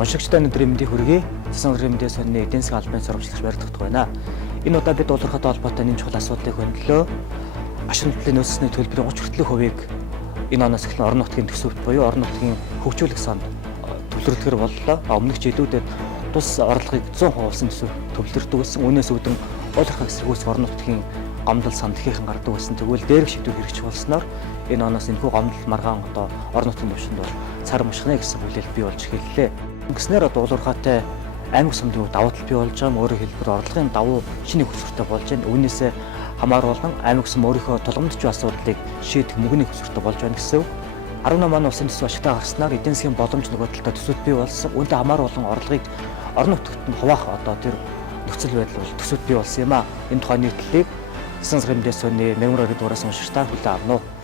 Уншигчдаа өнөөдрийн мэндийг хүргэе. Засгийн газрын мэдээ сонины эдийн засгийн албаны сурвалжлагч баригдах байна. Энэ удаа бид уулзахад холбоотой нэм чухал асуудлыг хөндлөө. Ашиг нутгийн нөөцийн төлбөрийн 30% энэ оноос эхлэн орон нутгийн төсөвт буюу орон нутгийн хөгжүүлэх санд төвлөрдгөр боллоо. Өмнөх жилүүдэд тус орлогыг 100% улсын төсөв төвлөрдөг гэсэн. Үүнээс үүдэн уулархаг эсэргүүцэх орон нутгийн гомдол санд ихээхэн гардаг байсан. Тэгвэл дээрх шийдвэр хэрэгжих болсноор энэ оноос энэхүү гомдол маргаан одоо орон нутгийн түвшинд бол цар мушхна гэсэн хүлээлт бий болж эхэллээ. Ингэснээр одоо уулуурхаатай аймаг сумдын давуу тал бий болж байгаа. Өөрөөр хэлбэл орлогын давуу шинэ хөсвөртэй болж байна. Үүнээсээ хамааруулан аймаг сум өөрийнхөө тулгамдж буй асуудлыг шийдэх мөнгөний хөсвөртэй болж байна гэсэн. 18 он улсын төсөв ашигтай гарснаар эдийн засгийн боломж нөгөө талдаа төсөвт бий болсон. Үүнтэй хамааруулан орлогыг орон нутагт нь хуваах одоо тэр нөхцөл байдал бол төсөвт бий болсон юм а. Энэ тухай нийтлэлийг засгийн газрын мэдээ сонины меморандум дураас уншигчдаа хүлээн авна уу.